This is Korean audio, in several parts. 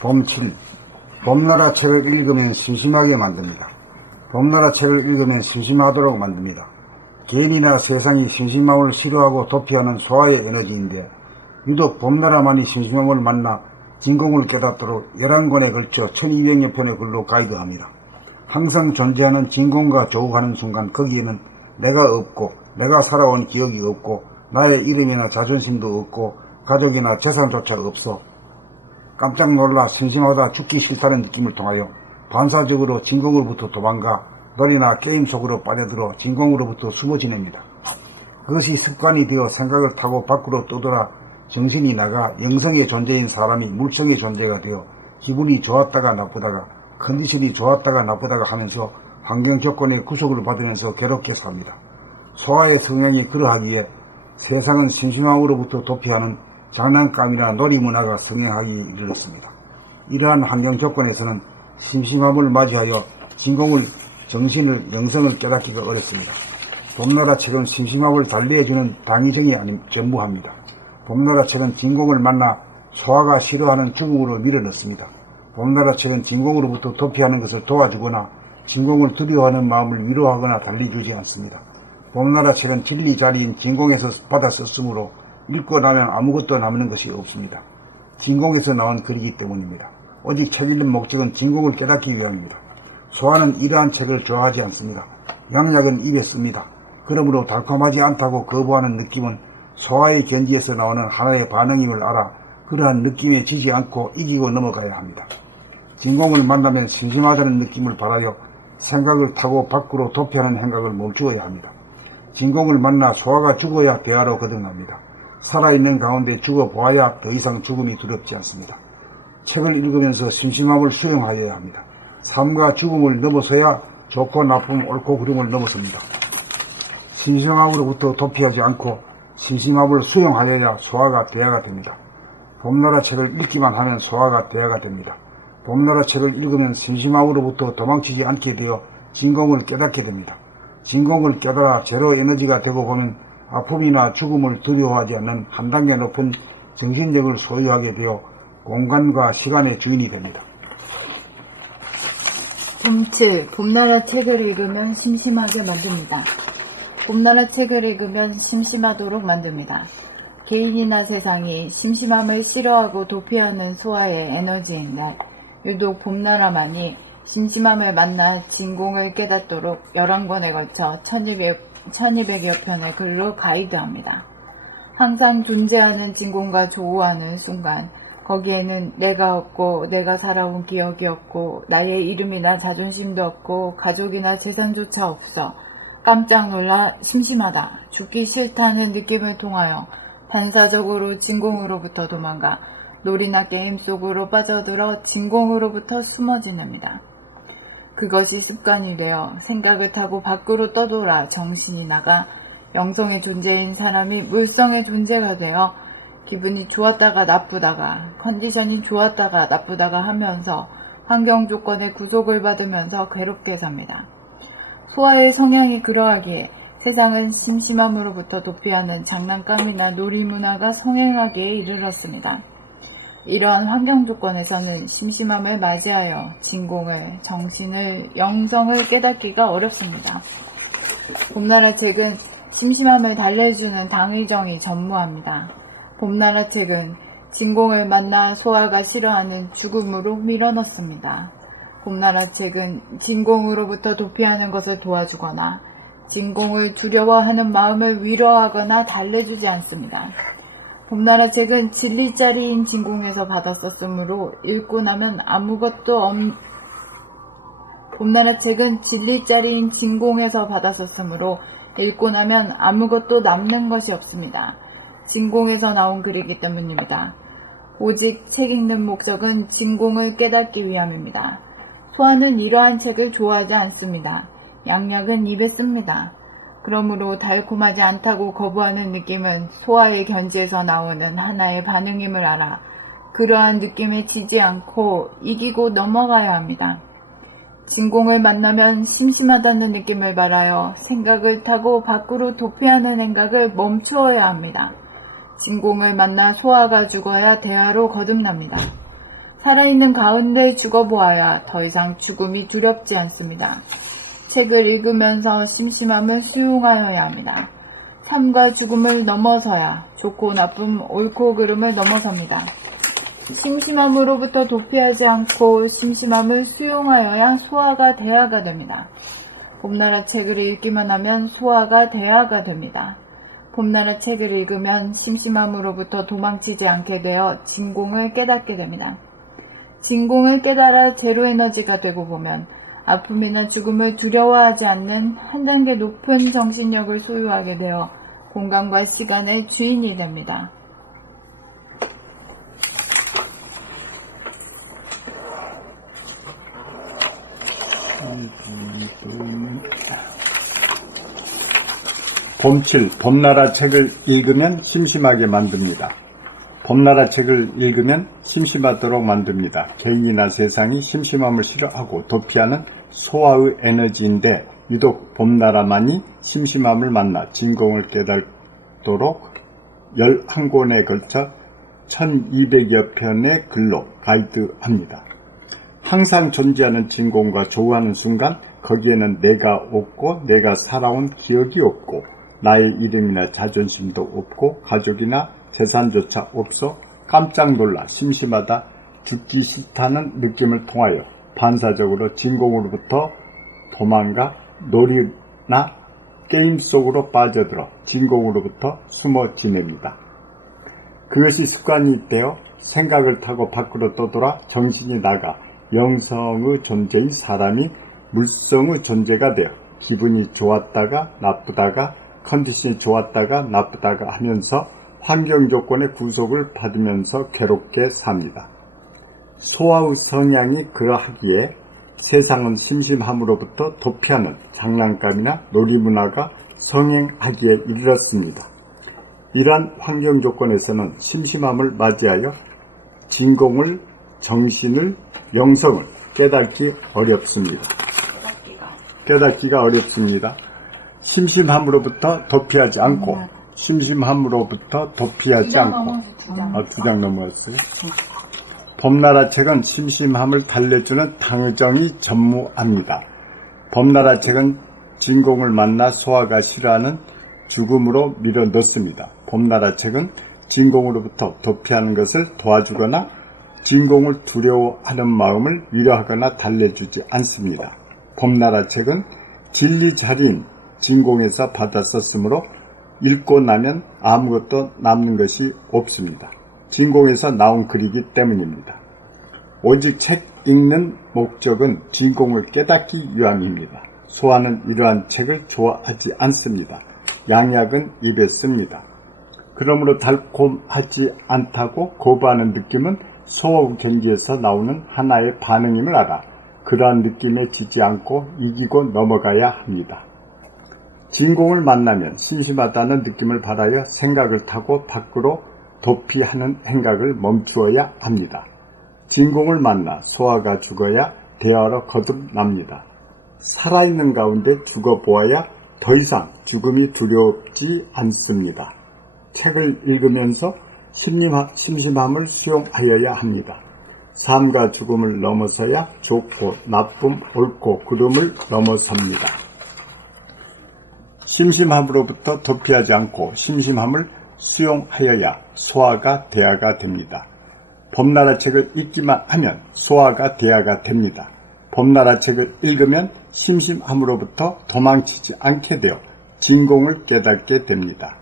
봄 7. 봄나라 책을 읽으면 심심하게 만듭니다. 봄나라 책을 읽으면 심심하도록 만듭니다. 개인이나 세상이 심심함을 싫어하고 도피하는 소화의 에너지인데 유독 봄나라만이 심심함을 만나 진공을 깨닫도록 11권에 걸쳐 1200여 편의 글로 가이드합니다. 항상 존재하는 진공과 조우하는 순간 거기에는 내가 없고 내가 살아온 기억이 없고 나의 이름이나 자존심도 없고 가족이나 재산조차 없어 깜짝 놀라 심심하다 죽기 싫다는 느낌을 통하여 반사적으로 진공으로부터 도망가 놀이나 게임 속으로 빠져들어 진공으로부터 숨어 지냅니다. 그것이 습관이 되어 생각을 타고 밖으로 떠돌아 정신이 나가 영성의 존재인 사람이 물성의 존재가 되어 기분이 좋았다가 나쁘다가 컨디션이 좋았다가 나쁘다가 하면서 환경 조건에 구속을 받으면서 괴롭게 삽니다. 소아의 성향이 그러하기에 세상은 심심함으로부터 도피하는 장난감이나 놀이문화가 성행하기 이르렀습니다. 이러한 환경 조건에서는 심심함을 맞이하여 진공을, 정신을, 영성을 깨닫기가 어렵습니다. 봄나라 책은 심심함을 달래해주는 당위정이 전무합니다. 봄나라 책은 진공을 만나 소아가 싫어하는 죽음으로 밀어넣습니다. 봄나라 책은 진공으로부터 도피하는 것을 도와주거나 진공을 두려워하는 마음을 위로하거나 달래주지 않습니다. 봄나라 책은 진리 자리인 진공에서 받아 썼으므로 읽고 나면 아무것도 남는 것이 없습니다. 진공에서 나온 글이기 때문입니다. 오직 책 읽는 목적은 진공을 깨닫기 위함입니다. 소아는 이러한 책을 좋아하지 않습니다. 양약은 입에 씁니다. 그러므로 달콤하지 않다고 거부하는 느낌은 소아의 견지에서 나오는 하나의 반응임을 알아 그러한 느낌에 지지 않고 이기고 넘어가야 합니다. 진공을 만나면 심심하다는 느낌을 바라여 생각을 타고 밖으로 도피하는 행각을 멈추어야 합니다. 진공을 만나 소아가 죽어야 대화로 거듭납니다. 살아있는 가운데 죽어보아야 더 이상 죽음이 두렵지 않습니다. 책을 읽으면서 심심함을 수용하여야 합니다. 삶과 죽음을 넘어서야 좋고 나쁨, 옳고 그름을 넘어섭니다. 심심함으로부터 도피하지 않고 심심함을 수용하여야 소아가 대화가 됩니다. 봄나라 책을 읽기만 하면 소아가 대화가 됩니다. 봄나라 책을 읽으면 심심함으로부터 도망치지 않게 되어 진공을 깨닫게 됩니다. 진공을 깨달아 제로 에너지가 되고 보면 아픔이나 죽음을 두려워하지 않는 한 단계 높은 정신력을 소유하게 되어 공간과 시간의 주인이 됩니다. 봄 7. 봄나라 책을 읽으면 심심하게 만듭니다. 봄나라 책을 읽으면 심심하도록 만듭니다. 개인이나 세상이 심심함을 싫어하고 도피하는 소아의 에너지인데 유독 봄나라만이 심심함을 만나 진공을 깨닫도록 11권에 걸쳐 1200여 편의 글로 가이드합니다. 항상 존재하는 진공과 조우하는 순간 거기에는 내가 없고 내가 살아온 기억이 없고 나의 이름이나 자존심도 없고 가족이나 재산조차 없어 깜짝 놀라 심심하다, 죽기 싫다는 느낌을 통하여 반사적으로 진공으로부터 도망가 놀이나 게임 속으로 빠져들어 진공으로부터 숨어 지냅니다. 그것이 습관이 되어 생각을 타고 밖으로 떠돌아 정신이 나가 영성의 존재인 사람이 물성의 존재가 되어 기분이 좋았다가 나쁘다가 컨디션이 좋았다가 나쁘다가 하면서 환경 조건에 구속을 받으면서 괴롭게 삽니다. 소아의 성향이 그러하기에 세상은 심심함으로부터 도피하는 장난감이나 놀이문화가 성행하기에 이르렀습니다. 이러한 환경 조건에서는 심심함을 맞이하여 진공을, 정신을, 영성을 깨닫기가 어렵습니다. 봄나라 책은 심심함을 달래주는 당위정이 전무합니다. 봄나라 책은 진공을 만나 소아가 싫어하는 죽음으로 밀어넣습니다. 봄나라 책은 진공으로부터 도피하는 것을 도와주거나 진공을 두려워하는 마음을 위로하거나 달래주지 않습니다. 봄나라 책은 진리자리인 진공에서 받아 썼으므로 읽고 나면 봄나라 책은 진리자리인 진공에서 받아 썼으므로 읽고 나면 아무것도 남는 것이 없습니다. 진공에서 나온 글이기 때문입니다. 오직 책 읽는 목적은 진공을 깨닫기 위함입니다. 소아는 이러한 책을 좋아하지 않습니다. 양약은 입에 씁니다. 그러므로 달콤하지 않다고 거부하는 느낌은 소아의 견지에서 나오는 하나의 반응임을 알아 그러한 느낌에 지지 않고 이기고 넘어가야 합니다. 진공을 만나면 심심하다는 느낌을 말하여 생각을 타고 밖으로 도피하는 행각을 멈추어야 합니다. 진공을 만나 소아가 죽어야 대화로 거듭납니다. 살아있는 가운데 죽어보아야 더 이상 죽음이 두렵지 않습니다. 책을 읽으면서 심심함을 수용하여야 합니다. 삶과 죽음을 넘어서야 좋고 나쁨, 옳고 그름을 넘어섭니다. 심심함으로부터 도피하지 않고 심심함을 수용하여야 소화가 대화가 됩니다. 봄나라 책을 읽기만 하면 소화가 대화가 됩니다. 봄나라 책을 읽으면 심심함으로부터 도망치지 않게 되어 진공을 깨닫게 됩니다. 진공을 깨달아 제로에너지가 되고 보면 아픔이나 죽음을 두려워하지 않는 한 단계 높은 정신력을 소유하게 되어 공간과 시간의 주인이 됩니다. 봄칠, 봄나라 책을 읽으면 심심하게 만듭니다. 봄나라 책을 읽으면 심심하도록 만듭니다. 개인이나 세상이 심심함을 싫어하고 도피하는 소화의 에너지인데 유독 봄나라만이 심심함을 만나 진공을 깨닫도록 11권에 걸쳐 1200여 편의 글로 가이드합니다. 항상 존재하는 진공과 조우하는 순간 거기에는 내가 없고 내가 살아온 기억이 없고 나의 이름이나 자존심도 없고 가족이나 재산조차 없어 깜짝 놀라 심심하다 죽기 싫다는 느낌을 통하여 반사적으로 진공으로부터 도망가 놀이나 게임 속으로 빠져들어 진공으로부터 숨어 지냅니다. 그것이 습관이 되어 생각을 타고 밖으로 떠돌아 정신이 나가 영성의 존재인 사람이 물성의 존재가 되어 기분이 좋았다가 나쁘다가 컨디션이 좋았다가 나쁘다가 하면서 환경 조건의 구속을 받으면서 괴롭게 삽니다. 소아의 성향이 그러하기에 세상은 심심함으로부터 도피하는 장난감이나 놀이문화가 성행하기에 이르렀습니다. 이러한 환경 조건에서는 심심함을 맞이하여 진공을, 정신을, 영성을 깨닫기가 어렵습니다. 심심함으로부터 도피하지 않고 심심함으로부터 도피하지 않고 두 장 넘어왔어요. 봄나라 책은 심심함을 달래주는 당의정이 전무합니다. 봄나라 책은 진공을 만나 소화가 싫어하는 죽음으로 밀어넣습니다. 봄나라 책은 진공으로부터 도피하는 것을 도와주거나 진공을 두려워하는 마음을 위로하거나 달래주지 않습니다. 봄나라 책은 진리 자리인 진공에서 받아 썼으므로 읽고 나면 아무것도 남는 것이 없습니다. 진공에서 나온 글이기 때문입니다. 오직 책 읽는 목적은 진공을 깨닫기 위함입니다. 소아는 이러한 책을 좋아하지 않습니다. 양약은 입에 씁니다. 그러므로 달콤하지 않다고 거부하는 느낌은 소아 경지에서 나오는 하나의 반응임을 알아 그러한 느낌에 지지 않고 이기고 넘어가야 합니다. 진공을 만나면 심심하다는 느낌을 받아야 생각을 타고 밖으로 도피하는 행각을 멈추어야 합니다. 진공을 만나 소아가 죽어야 대화로 거듭납니다. 살아있는 가운데 죽어보아야 더 이상 죽음이 두렵지 않습니다. 책을 읽으면서 심심함을 수용하여야 합니다. 삶과 죽음을 넘어서야 좋고 나쁨, 옳고 그름을 넘어섭니다. 심심함으로부터 도피하지 않고 심심함을 수용하여야 소아가 대화가 됩니다. 봄나라 책을 읽기만 하면 소아가 대화가 됩니다. 봄나라 책을 읽으면 심심함으로부터 도망치지 않게 되어 진공을 깨닫게 됩니다.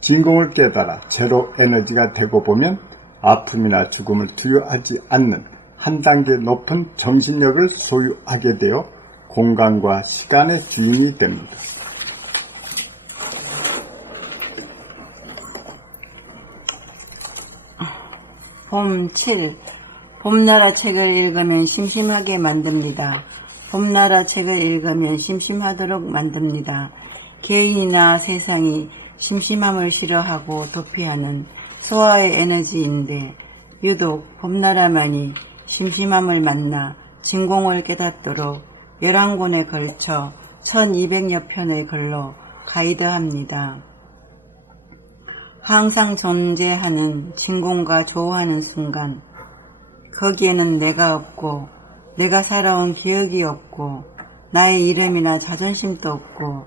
진공을 깨달아 제로 에너지가 되고 보면 아픔이나 죽음을 두려워하지 않는 한 단계 높은 정신력을 소유하게 되어 공간과 시간의 주인이 됩니다. 봄 7. 봄나라 책을 읽으면 심심하게 만듭니다. 봄나라 책을 읽으면 심심하도록 만듭니다. 개인이나 세상이 심심함을 싫어하고 도피하는 소아의 에너지인데 유독 봄나라만이 심심함을 만나 진공을 깨닫도록 11권에 걸쳐 1200여 편의 글로 가이드합니다. 항상 존재하는 진공과 조우하는 순간 거기에는 내가 없고 내가 살아온 기억이 없고 나의 이름이나 자존심도 없고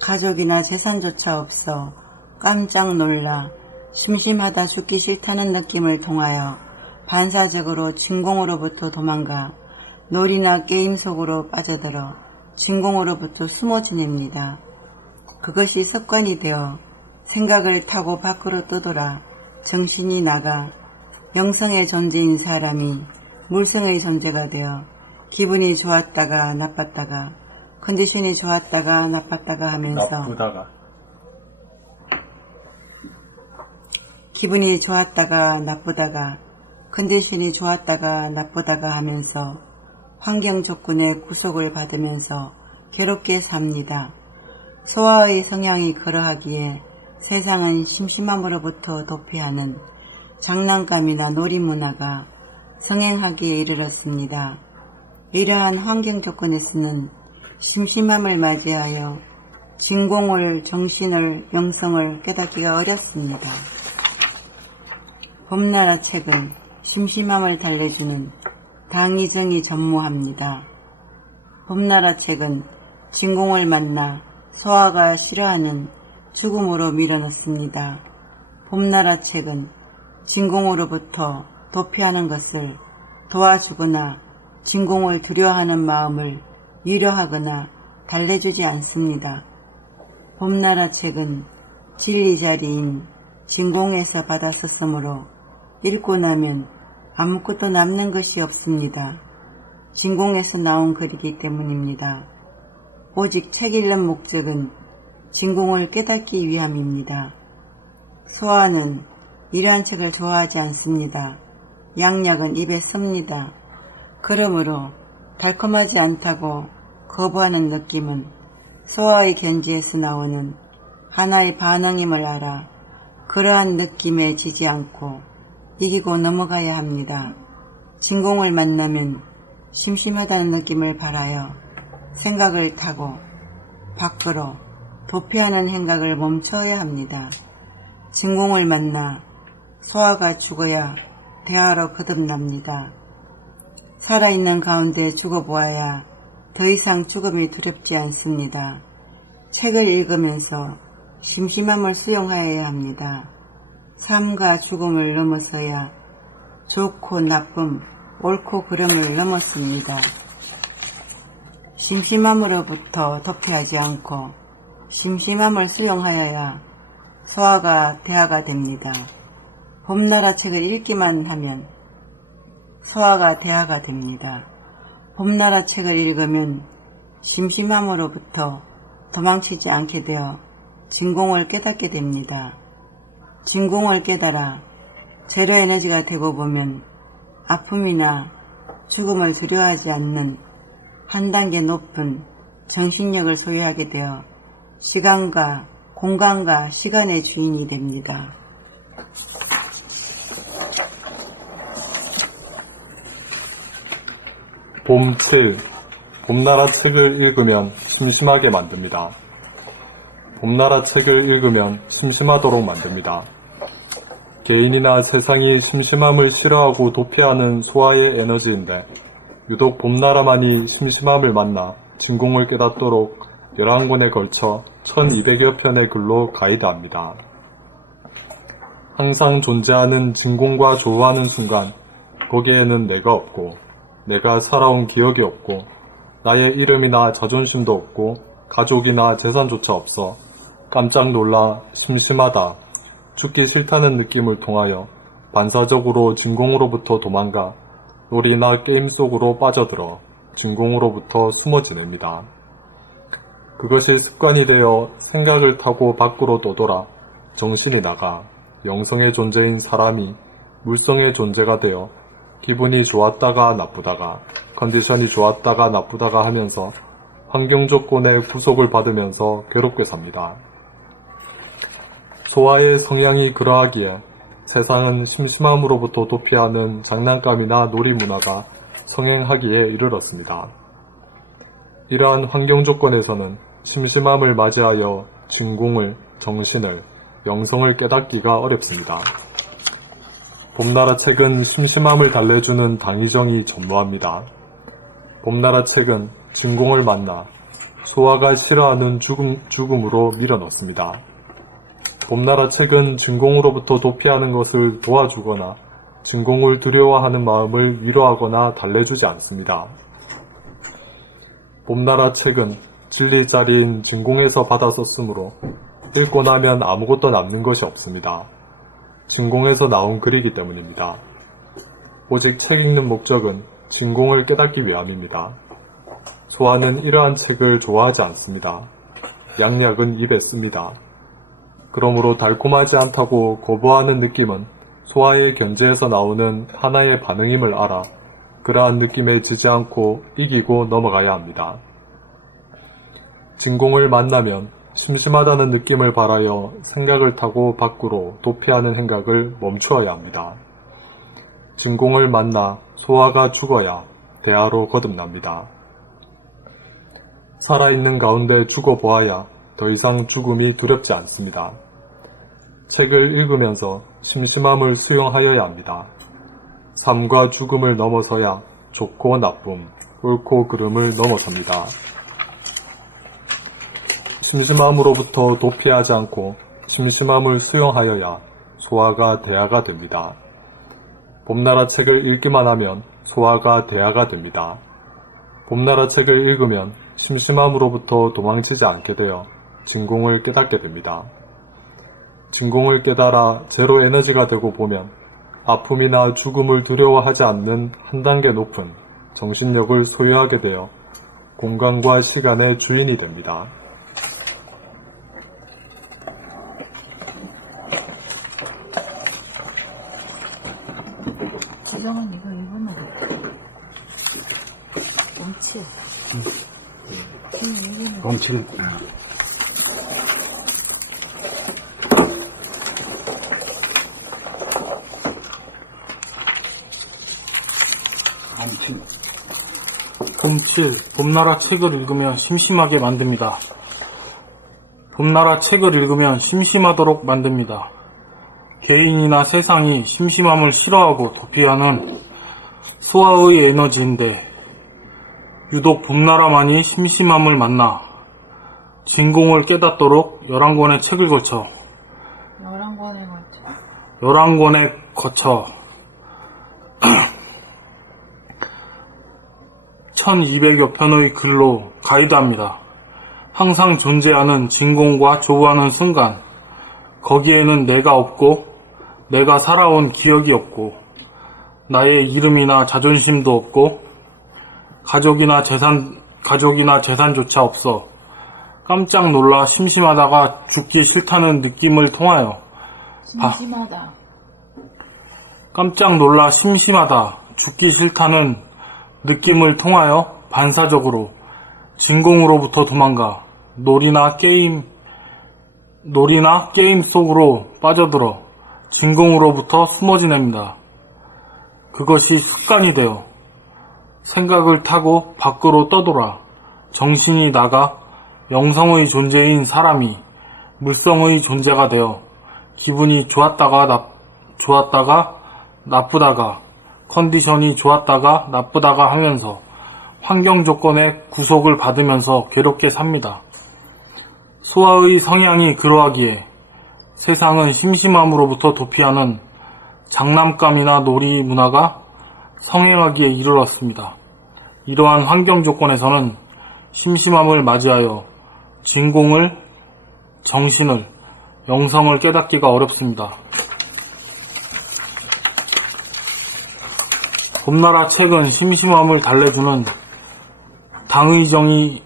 가족이나 재산조차 없어 깜짝 놀라 심심하다 죽기 싫다는 느낌을 통하여 반사적으로 진공으로부터 도망가 놀이나 게임 속으로 빠져들어 진공으로부터 숨어 지냅니다. 그것이 습관이 되어 생각을 타고 밖으로 떠돌아 정신이 나가 영성의 존재인 사람이 물성의 존재가 되어 기분이 좋았다가 나빴다가 컨디션이 좋았다가 나빴다가 하면서 기분이 좋았다가 나쁘다가 컨디션이 좋았다가 나쁘다가 하면서 환경 조건의 구속을 받으면서 괴롭게 삽니다. 소아의 성향이 그러하기에 세상은 심심함으로부터 도피하는 장난감이나 놀이문화가 성행하기에 이르렀습니다. 이러한 환경 조건에서는 심심함을 맞이하여 진공을, 정신을, 영성을 깨닫기가 어렵습니다. 봄나라 책은 심심함을 달래주는 당위정이 전무합니다. 봄나라 책은 진공을 만나 소아가 싫어하는 죽음으로 밀어넣습니다. 봄나라 책은 진공으로부터 도피하는 것을 도와주거나 진공을 두려워하는 마음을 위로하거나 달래주지 않습니다. 봄나라 책은 진리 자리인 진공에서 받아 썼으므로 읽고 나면 아무것도 남는 것이 없습니다. 진공에서 나온 글이기 때문입니다. 오직 책 읽는 목적은 진공을 깨닫기 위함입니다. 소아는 이러한 책을 좋아하지 않습니다. 양약은 입에 씁니다. 그러므로 달콤하지 않다고 거부하는 느낌은 소아의 견지에서 나오는 하나의 반응임을 알아 그러한 느낌에 지지 않고 이기고 넘어가야 합니다. 진공을 만나면 심심하다는 느낌을 바라여 생각을 타고 밖으로 도피하는 행각을 멈춰야 합니다. 진공을 만나 소아가 죽어야 대화로 거듭납니다. 살아있는 가운데 죽어보아야 더 이상 죽음이 두렵지 않습니다. 책을 읽으면서 심심함을 수용하여야 합니다. 삶과 죽음을 넘어서야 좋고 나쁨, 옳고 그름을 넘었습니다. 심심함으로부터 도피하지 않고 심심함을 수용하여야 소아가 대화가 됩니다. 봄나라 책을 읽기만 하면 소아가 대화가 됩니다. 봄나라 책을 읽으면 심심함으로부터 도망치지 않게 되어 진공을 깨닫게 됩니다. 진공을 깨달아 제로 에너지가 되고 보면 아픔이나 죽음을 두려워하지 않는 한 단계 높은 정신력을 소유하게 되어 시간과 공간과 시간의 주인이 됩니다. 봄 7. 봄나라 책을 읽으면 심심하게 만듭니다. 봄나라 책을 읽으면 심심하도록 만듭니다. 개인이나 세상이 심심함을 싫어하고 도피하는 소아의 에너지인데 유독 봄나라만이 심심함을 만나 진공을 깨닫도록 11권에 걸쳐 1200여 편의 글로 가이드합니다. 항상 존재하는 진공과 조우하는 순간 거기에는 내가 없고 내가 살아온 기억이 없고 나의 이름이나 자존심도 없고 가족이나 재산조차 없어 깜짝 놀라 심심하다, 죽기 싫다는 느낌을 통하여 반사적으로 진공으로부터 도망가 놀이나 게임 속으로 빠져들어 진공으로부터 숨어 지냅니다. 그것이 습관이 되어 생각을 타고 밖으로 떠돌아 정신이 나가 영성의 존재인 사람이 물성의 존재가 되어 기분이 좋았다가 나쁘다가 컨디션이 좋았다가 나쁘다가 하면서 환경 조건의 구속을 받으면서 괴롭게 삽니다. 소아의 성향이 그러하기에 세상은 심심함으로부터 도피하는 장난감이나 놀이 문화가 성행하기에 이르렀습니다. 이러한 환경 조건에서는 심심함을 맞이하여 진공을, 정신을, 영성을 깨닫기가 어렵습니다. 봄나라 책은 심심함을 달래주는 당의정이 전무합니다. 봄나라 책은 진공을 만나 소화가 싫어하는 죽음으로 밀어넣습니다. 봄나라 책은 진공으로부터 도피하는 것을 도와주거나 진공을 두려워하는 마음을 위로하거나 달래주지 않습니다. 봄나라 책은 진리 자리인 진공에서 받아 썼으므로 읽고 나면 아무것도 남는 것이 없습니다. 진공에서 나온 글이기 때문입니다. 오직 책 읽는 목적은 진공을 깨닫기 위함입니다. 소아는 이러한 책을 좋아하지 않습니다. 양약은 입에 씁니다. 그러므로 달콤하지 않다고 거부하는 느낌은 소아의 견제에서 나오는 하나의 반응임을 알아 그러한 느낌에 지지 않고 이기고 넘어가야 합니다. 진공을 만나면 심심하다는 느낌을 바라여 생각을 타고 밖으로 도피하는 행각을 멈추어야 합니다. 진공을 만나 소아가 죽어야 대하로 거듭납니다. 살아있는 가운데 죽어보아야 더 이상 죽음이 두렵지 않습니다. 책을 읽으면서 심심함을 수용하여야 합니다. 삶과 죽음을 넘어서야 좋고 나쁨, 옳고 그름을 넘어섭니다. 심심함으로부터 도피하지 않고 심심함을 수용하여야 소아가 대하가 됩니다. 봄나라 책을 읽기만 하면 소아가 대하가 됩니다. 봄나라 책을 읽으면 심심함으로부터 도망치지 않게 되어 진공을 깨닫게 됩니다. 진공을 깨달아 제로 에너지가 되고 보면 아픔이나 죽음을 두려워하지 않는 한 단계 높은 정신력을 소유하게 되어 공간과 시간의 주인이 됩니다. 지성은 이거 읽으면 멈치. 멈치는 봄7. 봄나라 책을 읽으면 심심하게 만듭니다. 봄나라 책을 읽으면 심심하도록 만듭니다. 개인이나 세상이 심심함을 싫어하고 도피하는 소아의 에너지인데 유독 봄나라만이 심심함을 만나 진공을 깨닫도록 11권의 책을 거쳐 11권에 거쳐 1200여 편의 글로 가이드합니다. 항상 존재하는 진공과 조우하는 순간 거기에는 내가 없고 내가 살아온 기억이 없고 나의 이름이나 자존심도 없고 가족이나 재산조차 없어 깜짝 놀라 심심하다가 죽기 싫다는 느낌을 통하여 깜짝 놀라 심심하다 죽기 싫다는 느낌을 통하여 반사적으로 진공으로부터 도망가 놀이나 게임 속으로 빠져들어 진공으로부터 숨어 지냅니다. 그것이 습관이 되어 생각을 타고 밖으로 떠돌아 정신이 나가 영성의 존재인 사람이 물성의 존재가 되어 기분이 좋았다가 나쁘다가 컨디션이 좋았다가 나쁘다가 하면서 환경 조건에 구속을 받으면서 괴롭게 삽니다. 소아의 성향이 그러하기에 세상은 심심함으로부터 도피하는 장난감이나 놀이 문화가 성행하기에 이르렀습니다. 이러한 환경 조건에서는 심심함을 맞이하여 진공을, 정신을, 영성을 깨닫기가 어렵습니다. 봄나라 책은 심심함을 달래주는 당의정이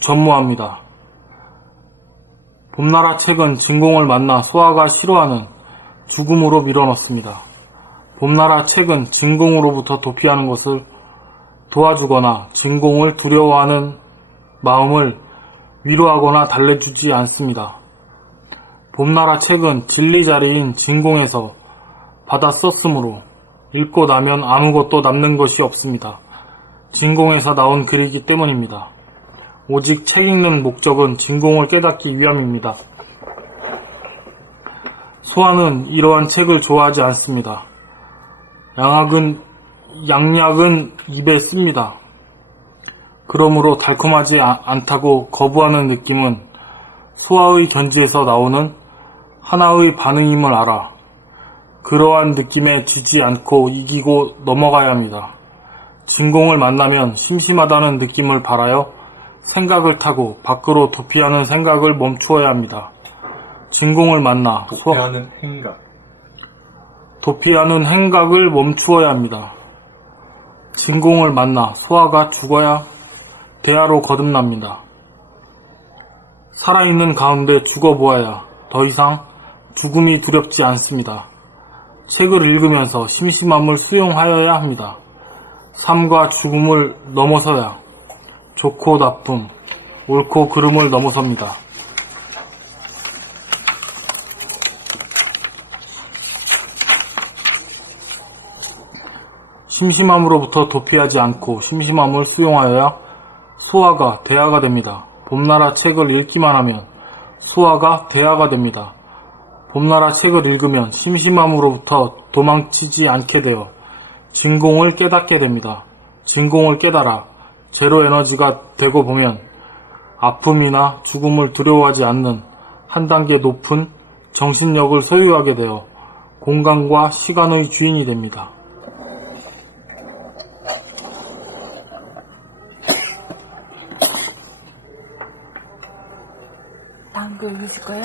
전무합니다. 봄나라 책은 진공을 만나 소아가 싫어하는 죽음으로 밀어넣습니다. 봄나라 책은 진공으로부터 도피하는 것을 도와주거나 진공을 두려워하는 마음을 위로하거나 달래주지 않습니다. 봄나라 책은 진리 자리인 진공에서 받아 썼으므로 읽고 나면 아무것도 남는 것이 없습니다. 진공에서 나온 글이기 때문입니다. 오직 책 읽는 목적은 진공을 깨닫기 위함입니다. 소아는 이러한 책을 좋아하지 않습니다. 양약은 입에 씁니다. 그러므로 달콤하지 않다고 거부하는 느낌은 소아의 견지에서 나오는 하나의 반응임을 알아. 그러한 느낌에 지지 않고 이기고 넘어가야 합니다. 진공을 만나면 심심하다는 느낌을 발하여 생각을 타고 밖으로 도피하는 생각을 멈추어야 합니다. 진공을 만나 도피하는 행각. 도피하는 행각을 멈추어야 합니다. 진공을 만나 소아가 죽어야 대하로 거듭납니다. 살아있는 가운데 죽어보아야 더 이상 죽음이 두렵지 않습니다. 책을 읽으면서 심심함을 수용하여야 합니다. 삶과 죽음을 넘어서야 좋고 나쁨, 옳고 그름을 넘어섭니다. 심심함으로부터 도피하지 않고 심심함을 수용하여야 소아가 대하가 됩니다. 봄나라 책을 읽기만 하면 소아가 대하가 됩니다. 봄나라 책을 읽으면 심심함으로부터 도망치지 않게 되어 진공을 깨닫게 됩니다. 진공을 깨달아 제로 에너지가 되고 보면 아픔이나 죽음을 두려워하지 않는 한 단계 높은 정신력을 소유하게 되어 공간과 시간의 주인이 됩니다. 다음 거 읽으실 거예요?